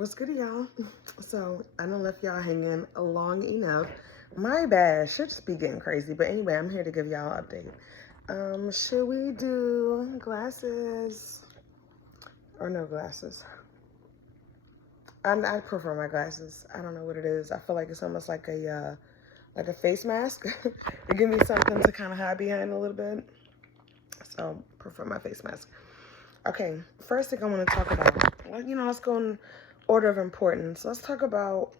What's good, y'all? So, I done left y'all hanging long enough. My bad. Should just be getting crazy. But anyway, I'm here to give y'all an update. Should we do glasses or no glasses? I prefer my glasses. I don't know what it is. I feel like it's almost like a face mask. It gives me something to kind of hide behind a little bit. So, prefer my face mask. Okay, first thing I want to talk about. Well, let's go in order of importance. Let's talk about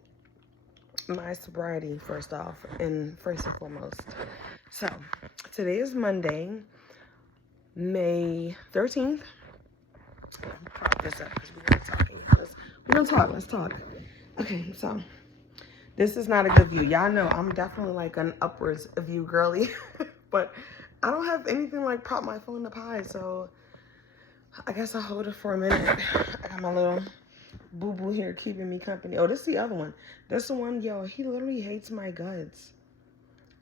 my sobriety first off, and first and foremost. So, today is Monday, May 13th. Prop this up because we're gonna talk. Let's talk. Okay, so this is not a good view. Y'all know I'm definitely like an upwards view girly, but I don't have anything like prop my phone up high, so I guess I'll hold it for a minute. I got my little boo-boo here keeping me company. Oh, this is the other one. This the one, yo, he literally hates my guts.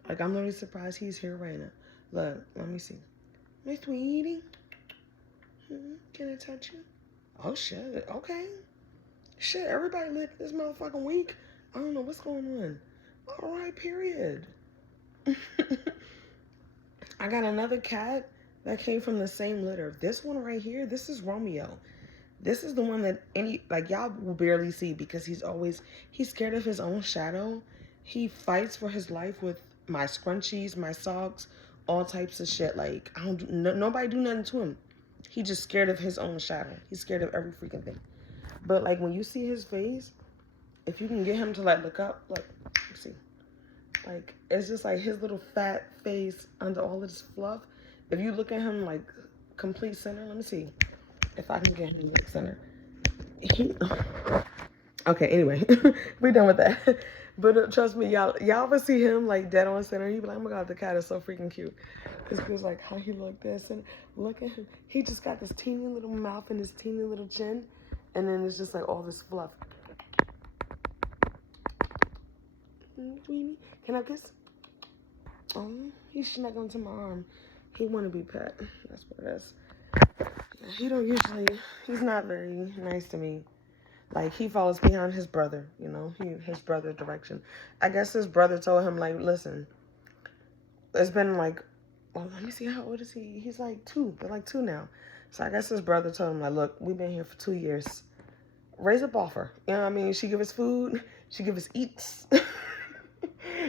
Like, I'm literally surprised he's here right now. Look, let me see. My sweetie. Can I touch you? Oh, shit. Okay. Shit, everybody lit this motherfucking week. I don't know what's going on. All right, period. I got another cat that came from the same litter. This one right here, this is Romeo. This is the one that y'all will barely see because he's scared of his own shadow. He fights for his life with my scrunchies, my socks, all types of shit. Like, nobody do nothing to him. He just scared of his own shadow. He's scared of every freaking thing. But like when you see his face, if you can get him to like look up, like, see, like it's just like his little fat face under all of this fluff. If you look at him like complete center, let me see if I can get him to look center. Okay, anyway, we're done with that. But trust me, y'all ever see him like dead on center? He be like, oh my god, the cat is so freaking cute. It's just like how he look this and look at him. He just got this teeny little mouth and this teeny little chin, and then it's just like all this fluff. Can I kiss? Oh, he's snuggling to my arm. He want to be pet. That's what it is. He's not very nice to me. Like, he follows behind his brother, his brother direction. I guess his brother told him, like, listen, it's been like, well, let me see, how old is he? He's like 2. They're like 2 now. So I guess his brother told him, like, look, we've been here for 2 years. Raise up off her. You know what I mean? She give us food. She give us eats.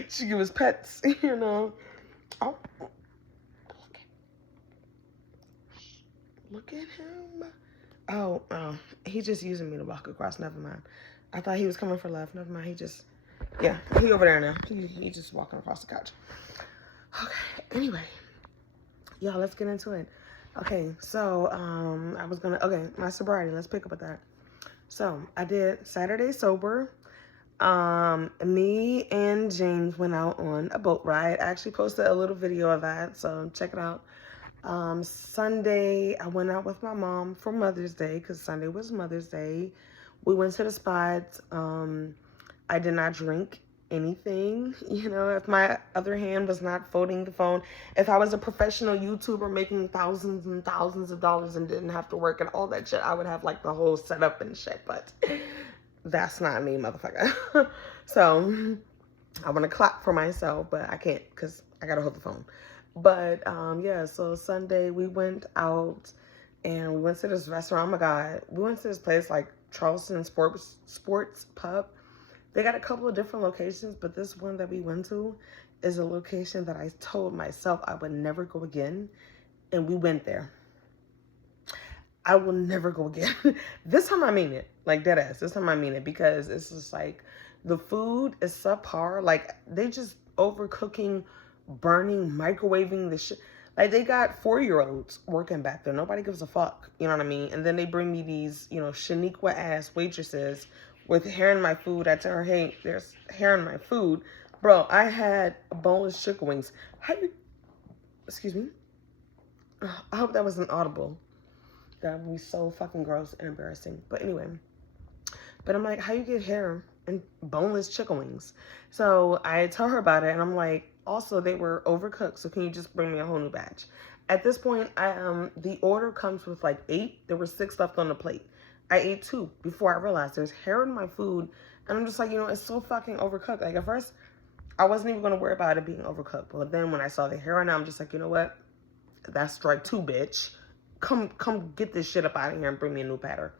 She give us pets, Oh, look at him. Oh, he's just using me to walk across. Never mind. I thought he was coming for left. Never mind. He over there now. He just walking across the couch. Okay. Anyway, y'all, let's get into it. Okay, so my sobriety. Let's pick up with that. So I did Saturday sober. Me and James went out on a boat ride. I actually posted a little video of that, so check it out. Sunday, I went out with my mom for Mother's Day because Sunday was Mother's Day. We went to the spot. I did not drink anything. If my other hand was not folding the phone, if I was a professional YouTuber making thousands and thousands of dollars and didn't have to work and all that shit, I would have like the whole setup and shit, but that's not me, motherfucker. So I want to clap for myself, but I can't because I gotta hold the phone. But so Sunday we went out and we went to this restaurant. Oh my god, we went to this place like Charleston Sports Pub. They got a couple of different locations, but this one that we went to is a location that I told myself I would never go again, and we went there. I will never go again. This time I mean it, like dead ass. This time I mean it because it's just like the food is subpar. Like they just overcooking, burning, microwaving the shit. Like they got 4-year-olds working back there. Nobody gives a fuck. You know what I mean? And then they bring me these, Shaniqua ass waitresses with hair in my food. I tell her, hey, there's hair in my food. Bro, I had boneless chicken wings. Excuse me? I hope that wasn't audible. That would be so fucking gross and embarrassing. But anyway. But I'm like, how you get hair and boneless chicken wings? So I tell her about it and I'm like, also they were overcooked, so can you just bring me a whole new batch? At this point, the order comes with like 8. There were 6 left on the plate. I ate 2 before I realized there's hair in my food. And I'm just like, it's so fucking overcooked. Like, at first, I wasn't even going to worry about it being overcooked. But then when I saw the hair on it, I'm just like, you know what? That's strike 2, bitch. Come get this shit up out of here and bring me a new platter.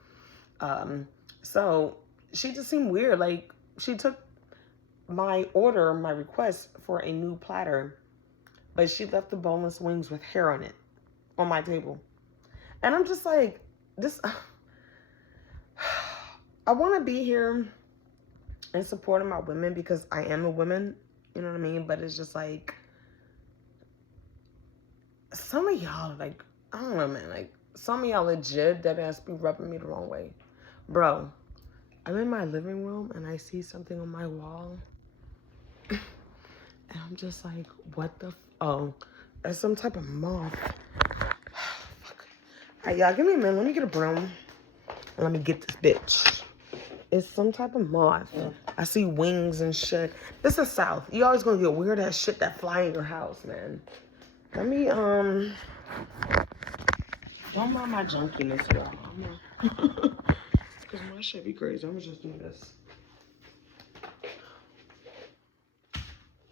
So she just seemed weird. Like, she took my request for a new platter, but she left the boneless wings with hair on it on my table. And I'm just like, this, I want to be here and supporting my women because I am a woman, you know what I mean? But it's just like, some of y'all, like, I don't know, man, like, some of y'all legit that ass be rubbing me the wrong way. Bro, I'm in my living room and I see something on my wall. And I'm just like, what the oh, that's some type of moth. Fuck. Alright, y'all, give me a minute. Let me get a broom. And let me get this bitch. It's some type of moth. I see wings and shit. This is South. You always gonna get weird ass shit that fly in your house, man. Let me, don't mind my junkiness, y'all. Because my shit be crazy. I'm gonna just do this.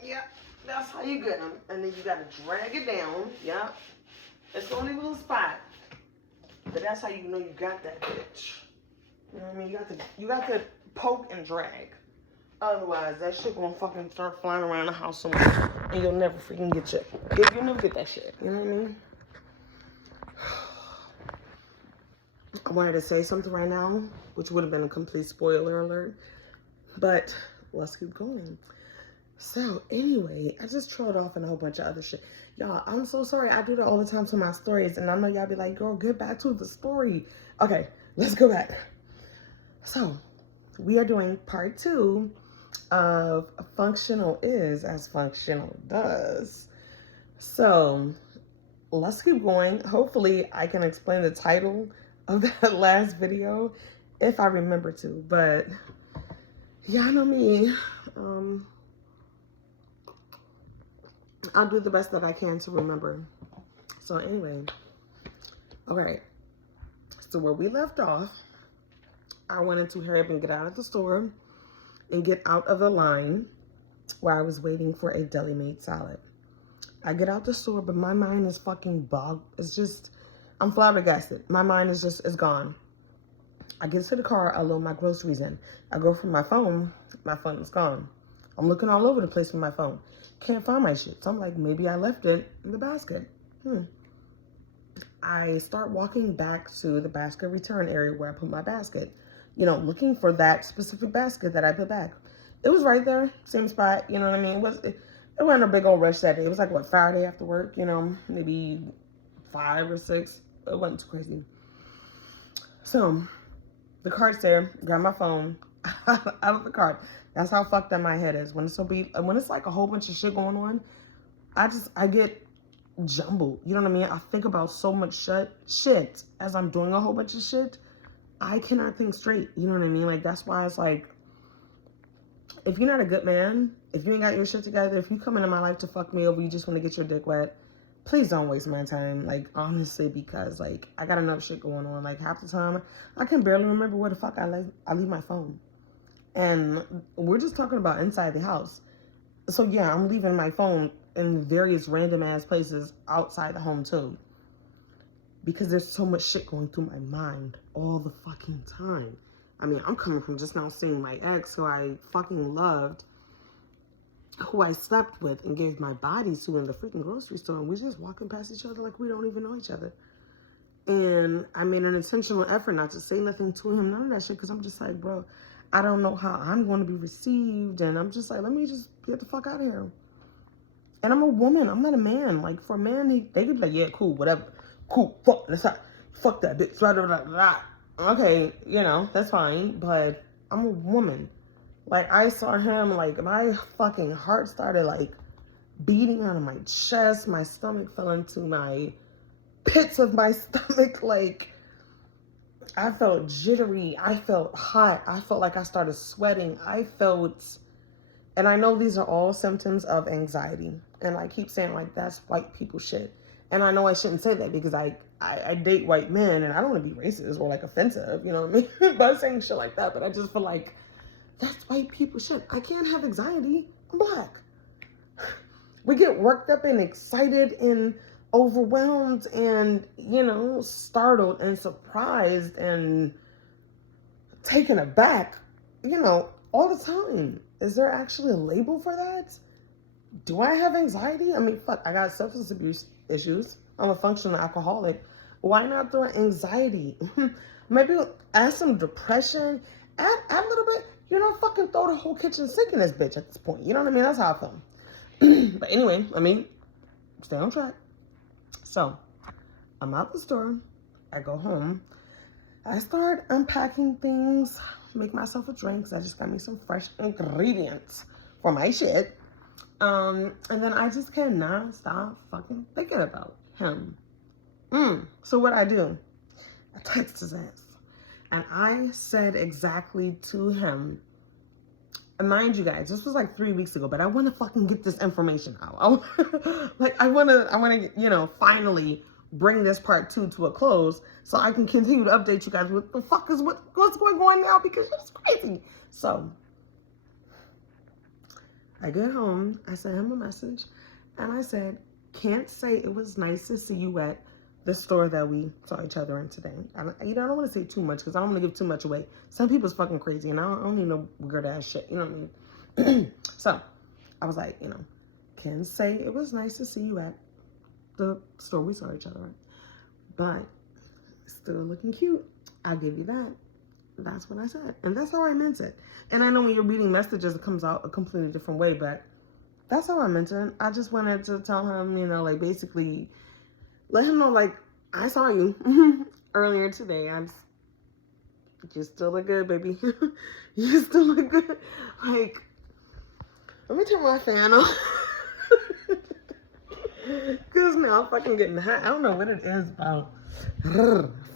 Yeah, that's how you get them. And then you gotta drag it down. Yeah. It's gonna leave a little spot. But that's how you know you got that bitch. You know what I mean? You got to poke and drag. Otherwise, that shit gonna fucking start flying around the house somewhere. And you'll never freaking get it. You'll never get that shit. You know what I mean? I wanted to say something right now, which would have been a complete spoiler alert. But let's keep going. So anyway, I just trailed off in a whole bunch of other shit. Y'all, I'm so sorry. I do that all the time to my stories. And I know y'all be like, girl, get back to the story. Okay, let's go back. So we are doing part 2 of Functional Is as Functional Does. So let's keep going. Hopefully I can explain the title of that last video if I remember to. But y'all know me. I'll do the best that I can to remember. So anyway, all right. So where we left off, I wanted to hurry up and get out of the store and get out of the line where I was waiting for a deli-made salad. I get out the store, but my mind is fucking bogged. It's just, I'm flabbergasted. My mind is just, it's gone. I get to the car, I load my groceries in. I go for my phone is gone. I'm looking all over the place with my phone. Can't find my shit. So I'm like, maybe I left it in the basket. I start walking back to the basket return area where I put my basket. You know, looking for that specific basket that I put back. It was right there, same spot, you know what I mean? It wasn't a big old rush that day. It was like, what, Friday after work, you know, maybe 5 or 6. It wasn't too crazy. So, the cart's there, grab my phone, out of the cart. That's how fucked up my head is. When it's like a whole bunch of shit going on, I get jumbled. You know what I mean? I think about so much shit as I'm doing a whole bunch of shit. I cannot think straight. You know what I mean? Like, that's why it's like, if you're not a good man, if you ain't got your shit together, if you come into my life to fuck me over, you just want to get your dick wet, please don't waste my time. Like, honestly, because, like, I got enough shit going on. Like, half the time, I can barely remember where the fuck I leave my phone. And we're just talking about inside the house. So, yeah, I'm leaving my phone in various random-ass places outside the home, too. Because there's so much shit going through my mind all the fucking time. I mean, I'm coming from just now seeing my ex, who I fucking loved, who I slept with and gave my body to in the freaking grocery store. And we're just walking past each other like we don't even know each other. And I made an intentional effort not to say nothing to him, none of that shit, because I'm just like, bro, I don't know how I'm going to be received. And I'm just like, let me just get the fuck out of here. And I'm a woman. I'm not a man. Like, for a man, they could be like, yeah, cool, whatever. Cool, fuck that bitch, blah, blah, blah, blah. Okay, you know, that's fine, but I'm a woman. Like, I saw him, like, my fucking heart started, like, beating out of my chest. My stomach fell into my pits of my stomach. Like, I felt jittery. I felt hot. I felt like I started sweating. And I know these are all symptoms of anxiety. And I keep saying, like, that's white people shit. And I know I shouldn't say that because I date white men, and I don't want to be racist or like offensive, you know what I mean? By saying shit like that, but I just feel like that's white people shit. I can't have anxiety. I'm black. We get worked up and excited and overwhelmed and, you know, startled and surprised and taken aback, you know, all the time. Is there actually a label for that? Do I have anxiety? I mean, fuck, I got substance abuse issues. I'm a functional alcoholic. Why not throw anxiety? Maybe add some depression. Add a little bit. You know, fucking throw the whole kitchen sink in this bitch at this point. You know what I mean? That's how I feel. But anyway, I mean, stay on track. So, I'm out the store. I go home. I start unpacking things. Make myself a drink. I just got me some fresh ingredients for my shit. And then I just cannot stop fucking thinking about him. So what I do? I text his ass. And I said exactly to him, and mind you guys, this was like 3 weeks ago, but I want to fucking get this information out. I want to, you know, finally bring this part 2 to a close so I can continue to update you guys with the fuck is what's going on now, because it's crazy. So I get home, I sent him a message, and I said, can't say it was nice to see you at the store that we saw each other in today. I don't want to say too much because I don't want to give too much away. Some people's fucking crazy, and I don't need no weird ass shit. You know what I mean? So I was like, you know, can say it was nice to see you at the store we saw each other at, but still looking cute. I'll give you that. That's what I said, and that's how I meant it. And I know when you're reading messages, it comes out a completely different way, but that's how I meant it. I just wanted to tell him, you know, like basically let him know, like, I saw you earlier today. You still look good, baby. You still look good. Like, let me turn my fan on. Because now I'm fucking getting hot. I don't know what it is about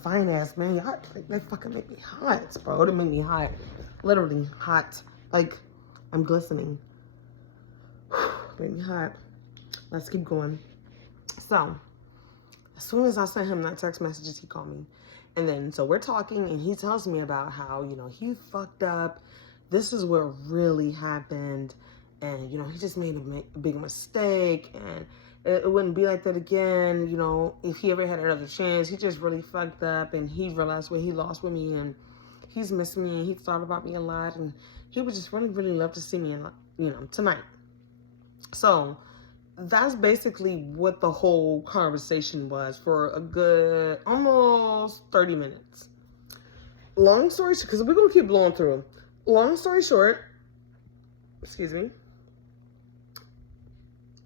fine ass man. Y'all, they fucking make me hot, bro. They make me hot. Literally hot. Like, I'm glistening. Make me hot. Let's keep going. So, as soon as I sent him that text messages, he called me. And then, so we're talking, and he tells me about how, you know, he fucked up. This is what really happened. And, you know, he just made a big mistake. And it wouldn't be like that again, you know, if he ever had another chance. He just really fucked up. And he realized what he lost with me. And he's missed me. And he thought about me a lot. And he would just really, really love to see me, you know, tonight. So that's basically what the whole conversation was for a good almost 30 minutes. Long story short, because we're going to keep blowing through. Long story short, excuse me,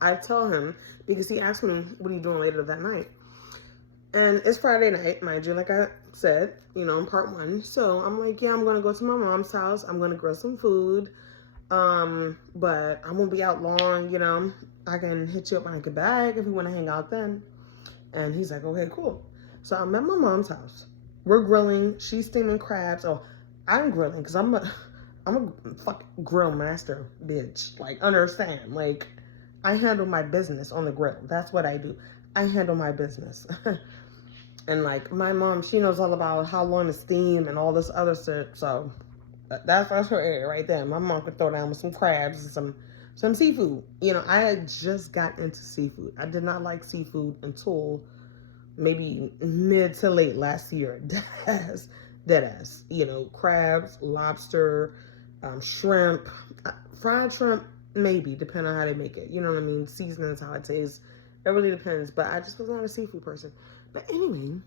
I tell him, because he asked me, what are you doing later that night? And it's Friday night, mind you, like I said, you know, in part 1. So I'm like, yeah, I'm going to go to my mom's house. I'm going to grill some food. But I won't be out long, you know. I can hit you up when I get back if you want to hang out then. And he's like, okay, cool. So I'm at my mom's house. We're grilling. She's steaming crabs. Oh, I'm grilling because I'm a fuck grill master, bitch. Like, understand. Like, I handle my business on the grill. That's what I do. I handle my business. And, like, my mom, she knows all about how long to steam and all this other shit. So that's her area right there. My mom could throw down with some crabs and some seafood. You know, I had just got into seafood. I did not like seafood until maybe mid to late last year. Deadass. You know, crabs, lobster, shrimp, fried shrimp, maybe, depending on how they make it. You know what I mean? Seasonings, how it tastes. It really depends. But I just was not a seafood person. But anyway,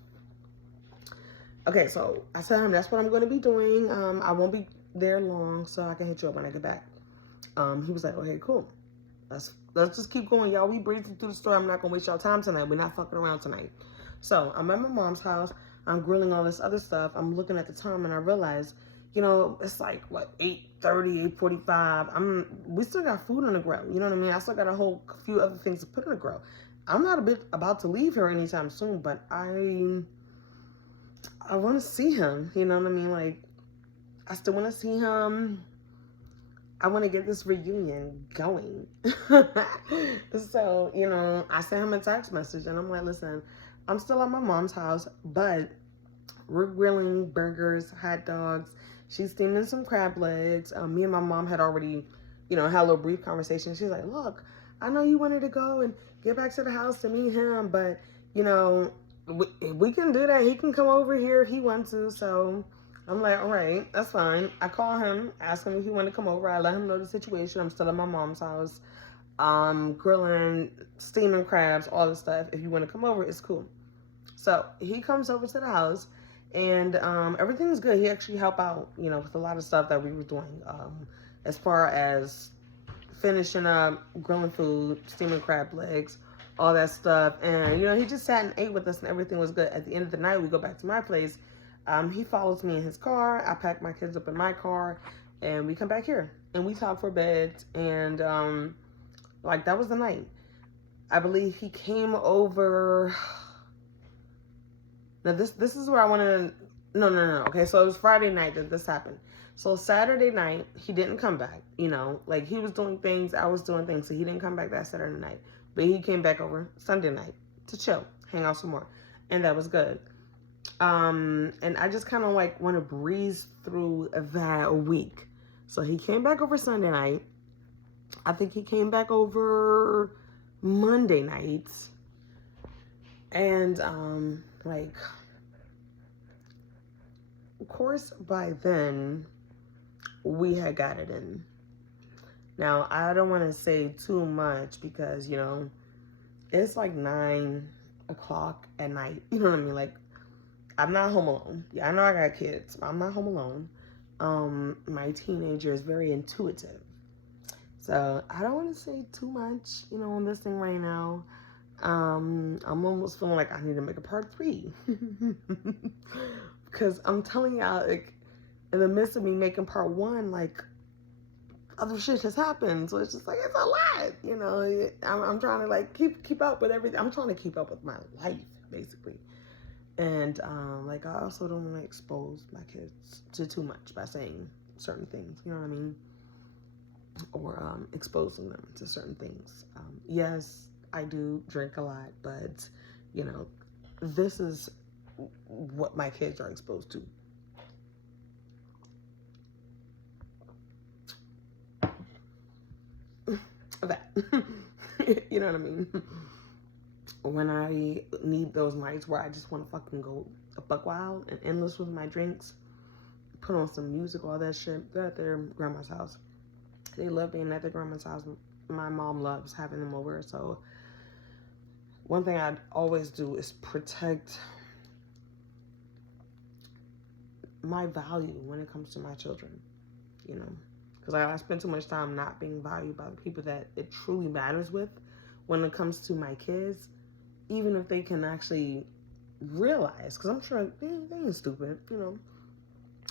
okay, so I told him that's what I'm going to be doing. I won't be there long, so I can hit you up when I get back. He was like, okay, cool. Let's just keep going, y'all. We breezing through the store. I'm not going to waste y'all time tonight. We're not fucking around tonight. So I'm at my mom's house. I'm grilling all this other stuff. I'm looking at the time, and I realize, you know, it's like, what, 8:30, 8:45. We still got food on the grill. You know what I mean? I still got a whole few other things to put on the grill. I'm not about to leave here anytime soon, but I want to see him. You know what I mean? Like, I still want to see him. I want to get this reunion going. So, you know, I sent him a text message, and I'm like, listen, I'm still at my mom's house, but we're grilling burgers, hot dogs. She's steaming some crab legs. Me and my mom had already, had a little brief conversation. She's like, look, I know you wanted to go and get back to the house to meet him, but, we can do that. He can come over here if he wants to. So I'm like, all right, that's fine. I call him, ask him if he wanted to come over. I let him know the situation. I'm still at my mom's house. Grilling, steaming crabs, all the stuff. If you want to come over, it's cool. So he comes over to the house, and everything's good. He actually helped out, with a lot of stuff that we were doing, as far as finishing up, grilling food, steaming crab legs, all that stuff. And, he just sat and ate with us, and everything was good. At the end of the night, we go back to my place. He follows me in his car. I pack my kids up in my car, and we come back here. And we talk for bed, and, that was the night. I believe he came over. Now, this is where I want to... No. Okay, so it was Friday night that this happened. So Saturday night, he didn't come back, he was doing things, I was doing things, so he didn't come back that Saturday night. But he came back over Sunday night to chill, hang out some more. And that was good. And I just kind of want to breeze through that week. So he came back over Sunday night. I think he came back over Monday night. And, of course, by then, we had got it in. Now, I don't want to say too much because, it's 9 o'clock at night. You know what I mean? I'm not home alone. Yeah, I know I got kids, but I'm not home alone. My teenager is very intuitive. So, I don't want to say too much, on this thing right now. I'm almost feeling like I need to make a part 3. Because I'm telling y'all, in the midst of me making part 1, other shit has happened. So it's just it's a lot, I'm trying to keep up with everything. I'm trying to keep up with my life, basically. And I also don't want to expose my kids to too much by saying certain things, you know what I mean? Or exposing them to certain things. Yes, I do drink a lot, but, this is what my kids are exposed to. That. You know what I mean? When I need those nights where I just want to fucking go buck wild and endless with my drinks, put on some music, all that shit, they're at their grandma's house. They love being at their grandma's house. My mom loves having them over, so one thing I'd always do is protect my value when it comes to my children, because I spend too much time not being valued by the people that it truly matters with when it comes to my kids, even if they can actually realize, because I'm sure they ain't stupid,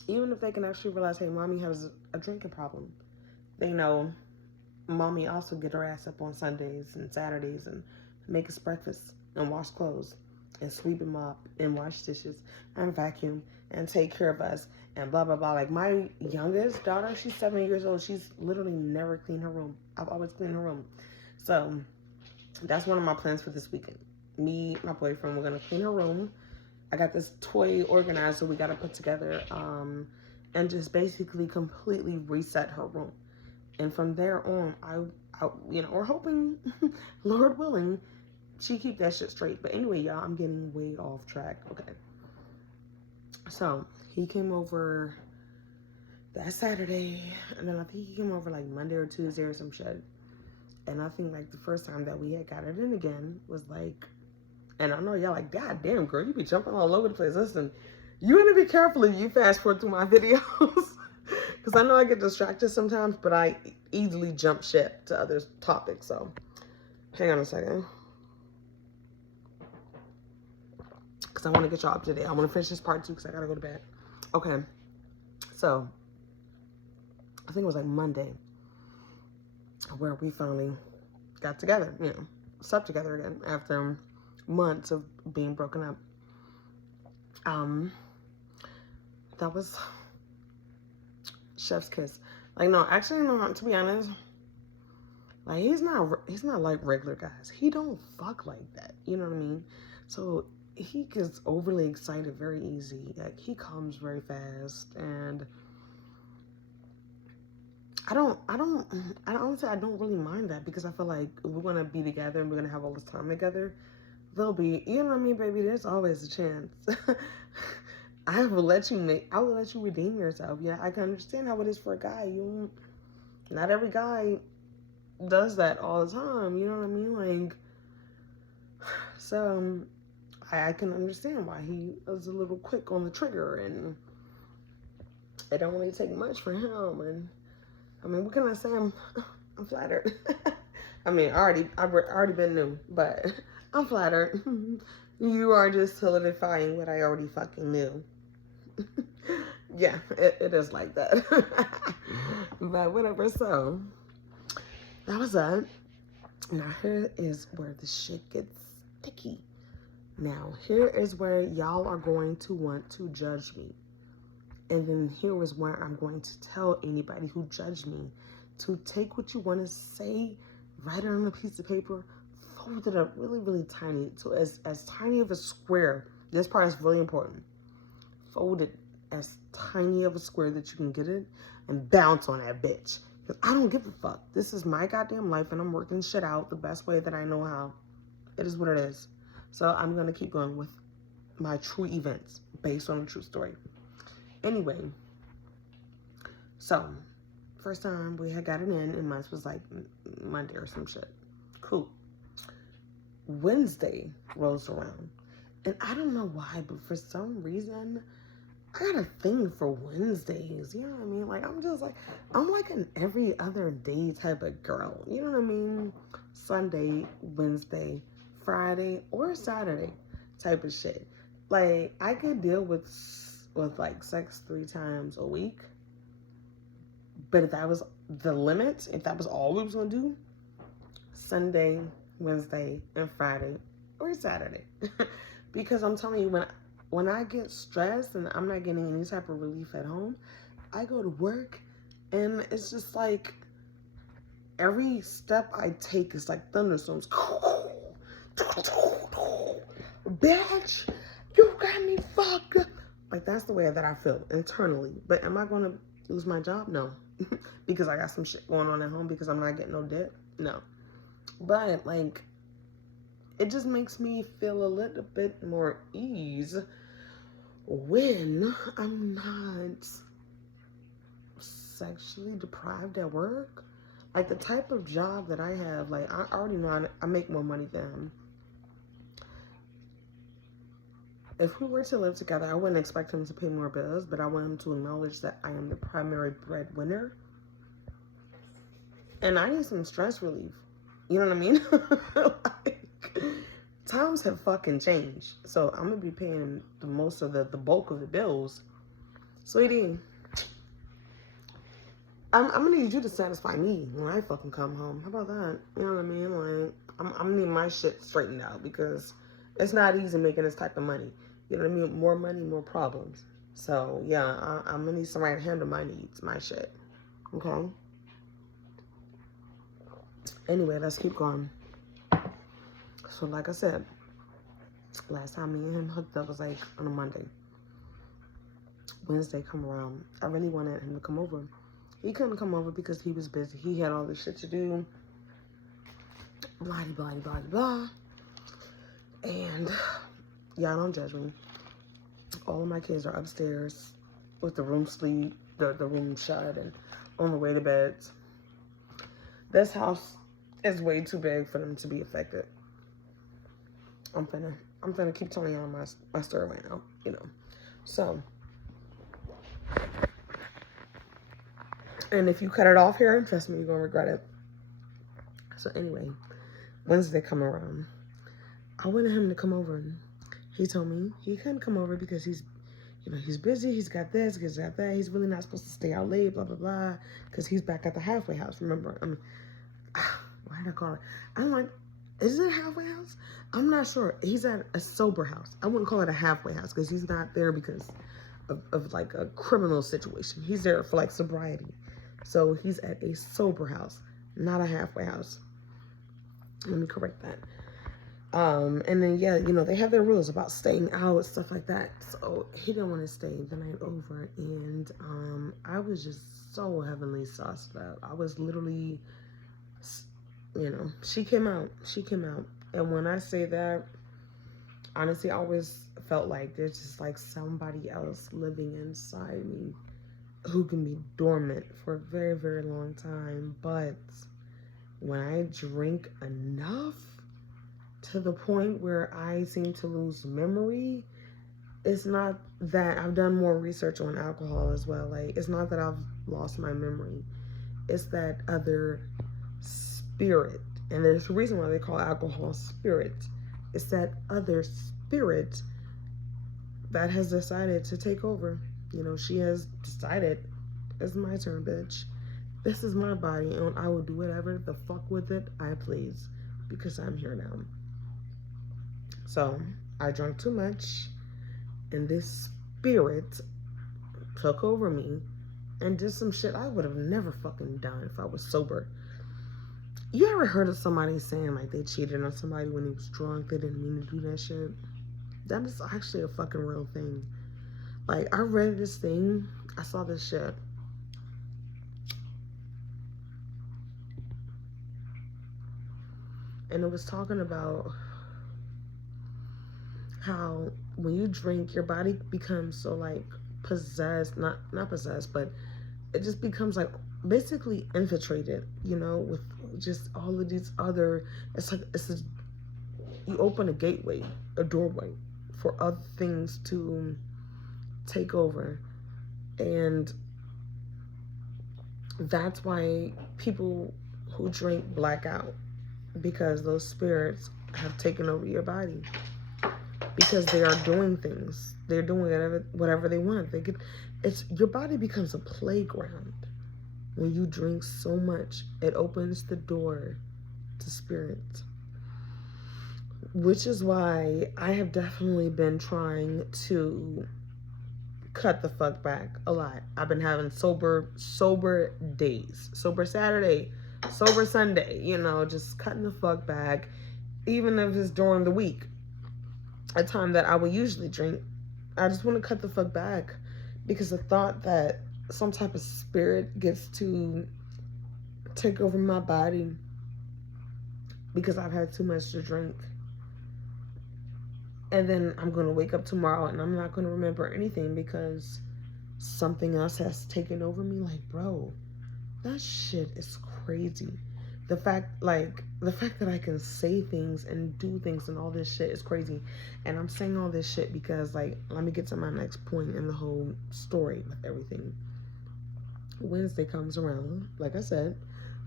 even if they can actually realize, hey, mommy has a drinking problem. They know mommy also get her ass up on Sundays and Saturdays and make us breakfast and wash clothes and sweep them up and wash dishes and vacuum and take care of us and blah, blah, blah. My youngest daughter, she's 7 years old. She's literally never cleaned her room. I've always cleaned her room. So that's one of my plans for this weekend. Me, my boyfriend, we're going to clean her room. I got this toy organizer we got to put together and just basically completely reset her room. And from there on, I we're hoping, Lord willing, she keep that shit straight. But anyway, y'all, I'm getting way off track. Okay. So, he came over that Saturday, and then I think he came over Monday or Tuesday or some shit. And I think the first time that we had got it in again was and I know y'all God damn, girl, you be jumping all over the place. Listen, you want to be careful if you fast forward through my videos. Because I know I get distracted sometimes, but I easily jump ship to other topics. So, hang on a second. Because I want to get y'all up to date. I want to finish this part 2 because I got to go to bed. Okay. So, I think it was Monday where we finally got together, slept together again after months of being broken up. That was chef's kiss. No, actually, no, to be honest, he's not like regular guys. He don't fuck like that. You know what I mean? So he gets overly excited very easy. Like, he comes very fast, and honestly, I don't really mind that, because I feel like if we're gonna be together and we're gonna have all this time together, there'll be, you know what I mean, baby, there's always a chance. I will let you redeem yourself. Yeah, I can understand how it is for a guy. Not every guy does that all the time, you know what I mean? Like, so I can understand why he was a little quick on the trigger, and it don't really take much for him. And I mean, what can I say? I'm flattered. I mean, I've already been new, but I'm flattered. You are just solidifying what I already fucking knew. Yeah, it is like that. But whatever. So that was that. Now here is where the shit gets sticky. Now here is where y'all are going to want to judge me. And then here is where I'm going to tell anybody who judged me to take what you want to say, write it on a piece of paper, fold it up really, really tiny. So as tiny of a square. This part is really important. Fold it as tiny of a square that you can get it, and bounce on that bitch. Because I don't give a fuck. This is my goddamn life, and I'm working shit out the best way that I know how. It is what it is. So I'm going to keep going with my true events based on a true story. Anyway, so first time we had got it in, and mine was like Monday or some shit. Cool. Wednesday rolls around, and I don't know why, but for some reason, I got a thing for Wednesdays. You know what I mean? Like, I'm like an every other day type of girl. You know what I mean? Sunday, Wednesday, Friday, or Saturday type of shit. Like, I could deal with like sex 3 times a week. But if that was the limit, if that was all we was gonna do, Sunday, Wednesday, and Friday, or Saturday. Because I'm telling you, when I get stressed and I'm not getting any type of relief at home, I go to work, and it's just like every step I take is like thunderstorms. Bitch, you got me fucked up. Like, that's the way that I feel internally. But am I going to lose my job? No. Because I got some shit going on at home because I'm not getting no dick? No. But, like, it just makes me feel a little bit more ease when I'm not sexually deprived at work. Like, the type of job that I have, like, I already know I make more money than him. If we were to live together, I wouldn't expect him to pay more bills, but I want him to acknowledge that I am the primary breadwinner. And I need some stress relief. You know what I mean? Like, times have fucking changed. So I'm going to be paying the most of the bulk of the bills. Sweetie, I'm going to need you to satisfy me when I fucking come home. How about that? You know what I mean? Like, I'm going to need my shit straightened out, because it's not easy making this type of money. You know what I mean? More money, more problems. So, yeah, I'm going to need somebody to handle my needs, my shit. Okay? Anyway, let's keep going. So, like I said, last time me and him hooked up was like on a Monday. Wednesday come around. I really wanted him to come over. He couldn't come over because he was busy. He had all this shit to do. Blah, blah, blah, blah. And y'all don't judge me. All of my kids are upstairs with the room shut and on the way to bed. This house is way too big for them to be affected. I'm finna keep telling y'all my story right now, you know. So, and if you cut it off here, trust me, you're gonna regret it. So anyway, Wednesday come around. I wanted him to come over. He told me he couldn't come over because he's busy. He's got this, he's got that. He's really not supposed to stay out late, blah, blah, blah. Because he's back at the halfway house, remember? I mean, why did I call it? I'm like, is it a halfway house? I'm not sure. He's at a sober house. I wouldn't call it a halfway house because he's not there because of like a criminal situation. He's there for like sobriety. So he's at a sober house, not a halfway house. Let me correct that. And then, yeah, you know, they have their rules about staying out, stuff like that. So he didn't want to stay the night over. And I was just so heavenly sauced up. I was literally, you know, she came out. She came out. And when I say that, honestly, I always felt like there's just like somebody else living inside me who can be dormant for a very, very long time. But when I drink enough to the point where I seem to lose memory, it's not that I've done more research on alcohol as well. Like, it's not that I've lost my memory. It's that other spirit. And there's a reason why they call alcohol spirit. It's that other spirit that has decided to take over. You know, she has decided, it's my turn, bitch. This is my body, and I will do whatever the fuck with it I please, because I'm here now. So, I drank too much, and this spirit took over me and did some shit I would have never fucking done if I was sober. You ever heard of somebody saying, like, they cheated on somebody when he was drunk, they didn't mean to do that shit? That is actually a fucking real thing. Like, I read this thing, I saw this shit. And it was talking about how when you drink, your body becomes so, like, possessed, not possessed, but it just becomes, like, basically infiltrated, you know, with just all of these other, it's like, you open a gateway, a doorway for other things to take over. And that's why people who drink black out, because those spirits have taken over your body, because they are doing things, they're doing whatever they want. Your body becomes a playground. When you drink so much, it opens the door to spirits. Which is why I have definitely been trying to cut the fuck back a lot. I've been having sober days, sober Saturday, sober Sunday, you know, just cutting the fuck back, even if it's during the week, a time that I would usually drink. I just want to cut the fuck back, because the thought that some type of spirit gets to take over my body because I've had too much to drink, and then I'm going to wake up tomorrow and I'm not going to remember anything because something else has taken over me. Like, bro, that shit is crazy. The fact that I can say things and do things and all this shit is crazy. And I'm saying all this shit because, like, let me get to my next point in the whole story with everything. Wednesday comes around. Like I said,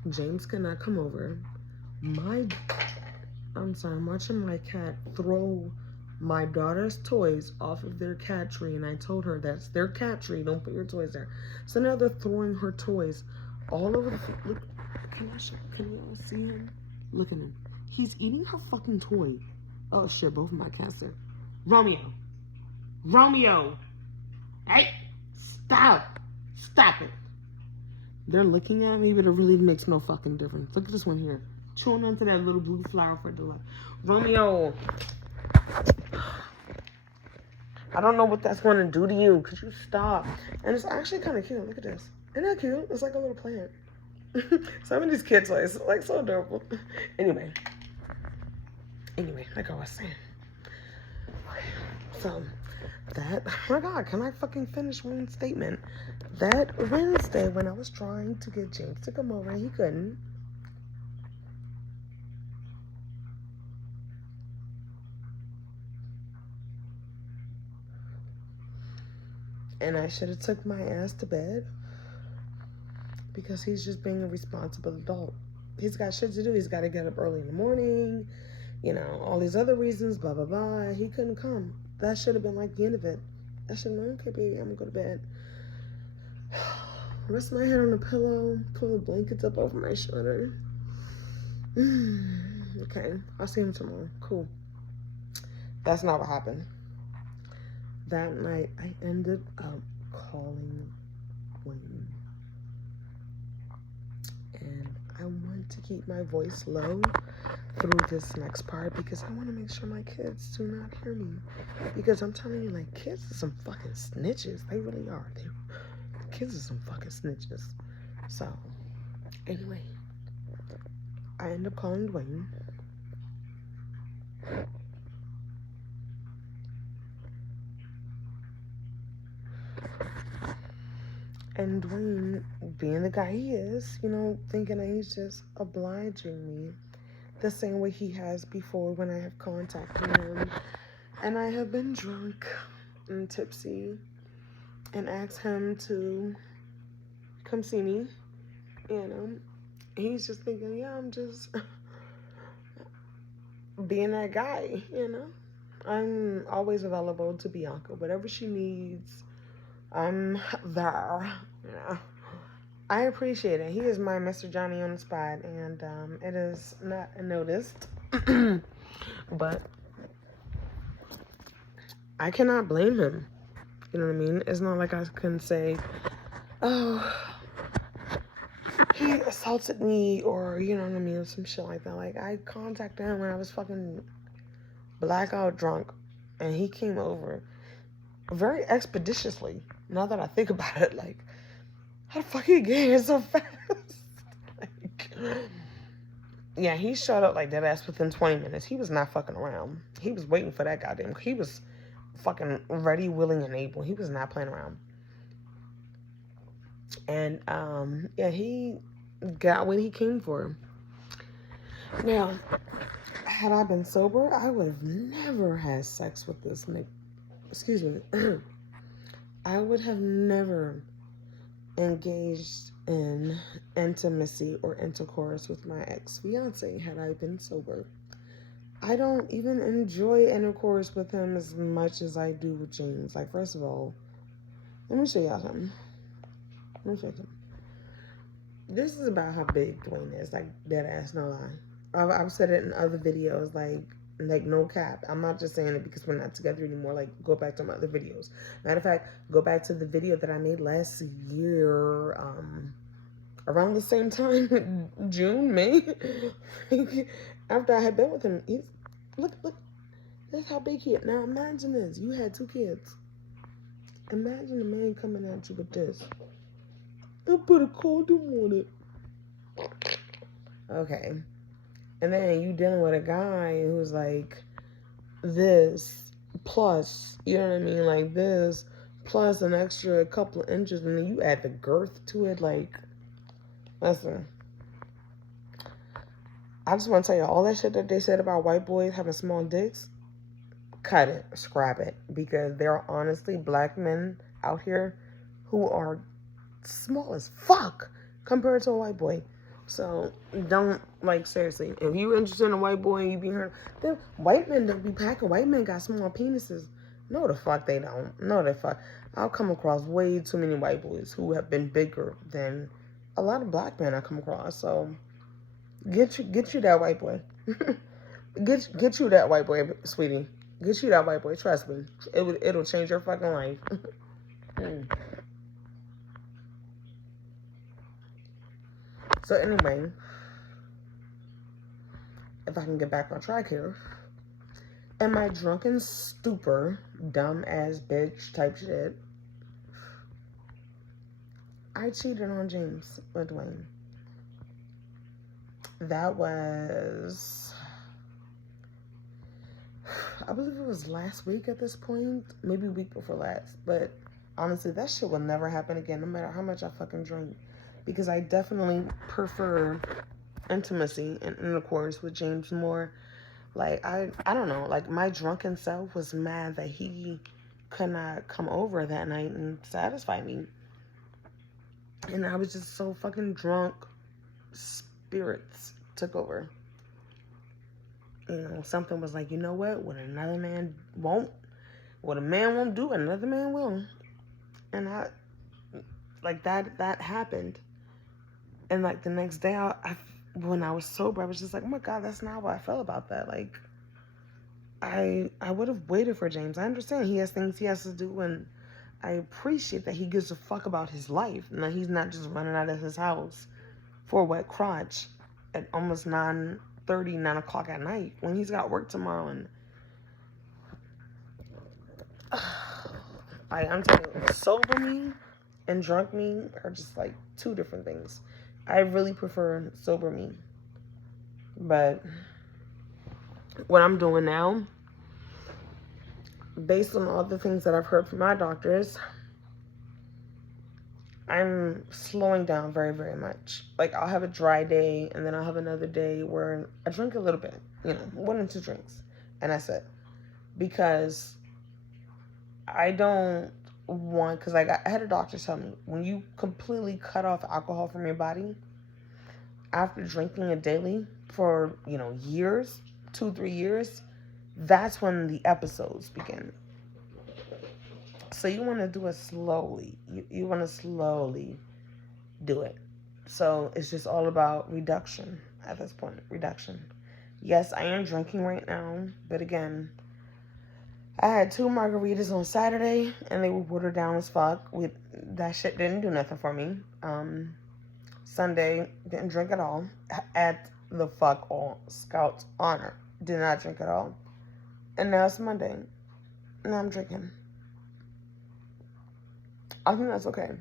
James cannot come over. I'm watching my cat throw my daughter's toys off of their cat tree, and I told her that's their cat tree, don't put your toys there. So now they're throwing her toys all over the look. Can you all see him? Look at him. He's eating her fucking toy. Oh shit, both of my cats there. Romeo, hey, stop it. They're looking at me, but it really makes no fucking difference. Look at this one here, chewing onto that little blue flower for the left. Romeo, I don't know what that's going to do to you. Could you stop? And it's actually kind of cute. Look at this. Isn't that cute? It's like a little plant. Some of these kids' toys, like, so adorable. Anyway, like I was saying. Okay, so that, oh my God, can I fucking finish one statement? That Wednesday, when I was trying to get James to come over and he couldn't, and I should have took my ass to bed, because he's just being a responsible adult. He's got shit to do. He's got to get up early in the morning, you know, all these other reasons, blah, blah, blah. He couldn't come. That should have been like the end of it. I should have been, okay, baby, I'm going to go to bed. Rest my head on the pillow, pull the blankets up over my shoulder. Okay, I'll see him tomorrow. Cool. That's not what happened. That night, I ended up calling Wayne. And I want to keep my voice low through this next part because I want to make sure my kids do not hear me. Because I'm telling you, like, kids are some fucking snitches. They really are. Kids are some fucking snitches. So, anyway, I end up calling Dwayne. And Dwayne, being the guy he is, you know, thinking that he's just obliging me the same way he has before when I have contacted him. And I have been drunk and tipsy and asked him to come see me, you know. He's just thinking, yeah, I'm just being that guy, you know. I'm always available to Bianca. Whatever she needs, I'm there, you know. I appreciate it. He is my Mr. Johnny on the spot, and it is not noticed. But I cannot blame him. You know what I mean? It's not like I can say, oh, he assaulted me, or, you know what I mean, some shit like that. Like, I contacted him when I was fucking blackout drunk, and he came over very expeditiously. Now that I think about it, like, how the fuck he get here so fast? Like, yeah, he showed up like that ass within 20 minutes. He was not fucking around. He was waiting for that goddamn. He was fucking ready, willing, and able. He was not playing around. And yeah, he got what he came for. Now, had I been sober, I would have never had sex with this nigga. Excuse me. I would have never engaged in intimacy or intercourse with my ex-fiance had I been sober. I don't even enjoy intercourse with him as much as I do with James. Like, first of all, let me show y'all him. Let me show you. This is about how big Dwayne is. Like, dead ass, no lie. I've said it in other videos, like no cap. I'm not just saying it because we're not together anymore. Like, go back to my other videos. Matter of fact, go back to the video that I made last year, around the same time, June, May, after I had been with him. He's, look, that's how big he is. Now imagine this, you had 2 kids. Imagine a man coming at you with this. I put a condom on it. Okay. And then you dealing with a guy who's like this plus, you know what I mean? Like this plus an extra couple of inches, and then you add the girth to it. Like, listen, I just want to tell you, all that shit that they said about white boys having small dicks, cut it, scrap it, because there are honestly black men out here who are small as fuck compared to a white boy. So don't, like, seriously, if you're interested in a white boy and you be heard, then white men don't be packing. White men got small penises. No, the fuck they don't. No, the fuck. I'll come across way too many white boys who have been bigger than a lot of black men I come across. So get you that white boy. get you that white boy, sweetie. Get you that white boy. Trust me, it'll change your fucking life. So anyway, if I can get back on track here, in my drunken stupor, dumb ass bitch type shit, I cheated on James with Dwayne. That was, I believe it was last week at this point, maybe a week before last, but honestly, that shit will never happen again, no matter how much I fucking drink. Because I definitely prefer intimacy and intercourse with James more. Like, I don't know. Like, my drunken self was mad that he could not come over that night and satisfy me. And I was just so fucking drunk. Spirits took over. You know, something was like, you know what? What another man won't, what a man won't do, another man will. And like, that happened. And, like, the next day, when I was sober, I was just like, oh, my God, that's not what I felt about that. Like, I would have waited for James. I understand he has things he has to do, and I appreciate that he gives a fuck about his life and that he's not just running out of his house for a wet crotch at almost 9:30, 9 o'clock at night when he's got work tomorrow. And I'm telling you, sober me and drunk me are just like two different things. I really prefer sober me. But what I'm doing now, based on all the things that I've heard from my doctors, I'm slowing down very, very much. Like, I'll have a dry day, and then I'll have another day where I drink a little bit, 1 or 2 drinks, and that's it. Because I don't want, because I had a doctor tell me, when you completely cut off alcohol from your body, after drinking it daily for, years, 2-3 years, that's when the episodes begin. So you want to do it slowly. You want to slowly do it. So it's just all about reduction at this point. Reduction. Yes, I am drinking right now. But again, I had 2 margaritas on Saturday. And they were watered down as fuck. That shit didn't do nothing for me. Sunday, didn't drink at all. At the fuck all Scout's honor. Did not drink at all. And now it's Monday. Now I'm drinking. I think that's okay.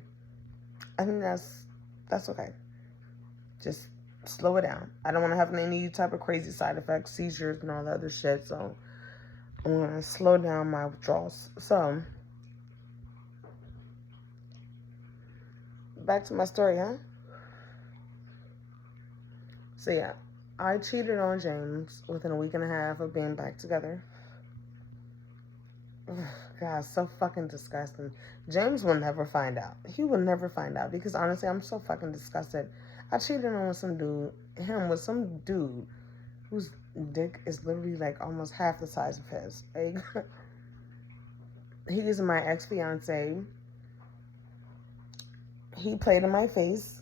I think that's okay. Just slow it down. I don't want to have any type of crazy side effects, seizures, and all that other shit. So I'm going to slow down my withdrawals. So back to my story, huh? So yeah, I cheated on James within a week and a half of being back together. God, so fucking disgusting. James will never find out. He will never find out because honestly, I'm so fucking disgusted. I cheated on some dude whose dick is literally like almost half the size of his. Like, he is my ex-fiance. He played in my face,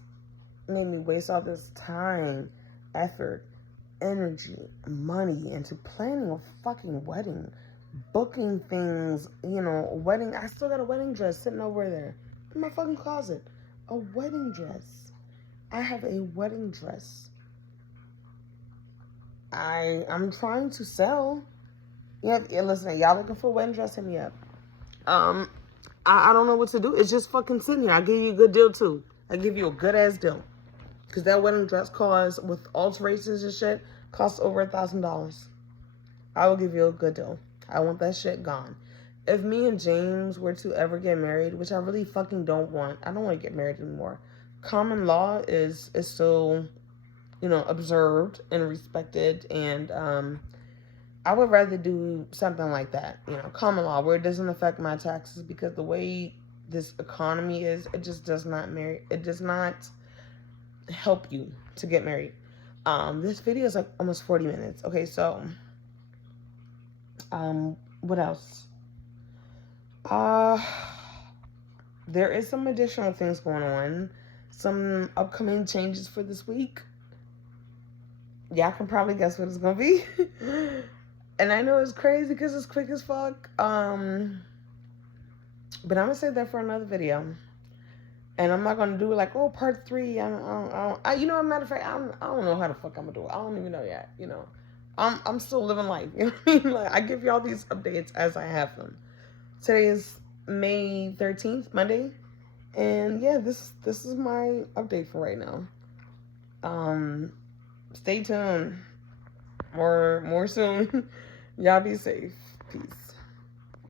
made me waste all this time, effort, energy, money into planning a fucking wedding. Booking things, wedding. I still got a wedding dress sitting over there in my fucking closet. A wedding dress. I have a wedding dress. I'm trying to sell. Yeah, listen, y'all looking for a wedding dress? Hit me up. I don't know what to do. It's just fucking sitting here. I give you a good deal too. I give you a good ass deal. Cause that wedding dress costs, with alterations and shit, costs over $1,000. I will give you a good deal. I want that shit gone. If me and James were to ever get married, which I really fucking don't want. I don't want to get married anymore. Common law is still, observed and respected. And I would rather do something like that. Common law where it doesn't affect my taxes. Because the way this economy is, it just does not help you to get married. This video is like almost 40 minutes. Okay, so... what else? There is some additional things going on. Some upcoming changes for this week. Y'all can probably guess what it's gonna be. And I know it's crazy because it's quick as fuck. But I'm gonna save that for another video. And I'm not gonna do like, part 3. Matter of fact, I don't know how the fuck I'm gonna do it. I don't even know yet. I'm still living life. You know what I mean? Like, I give y'all these updates as I have them. Today is May 13th, Monday. And yeah, this is my update for right now. Stay tuned. More soon. Y'all be safe. Peace.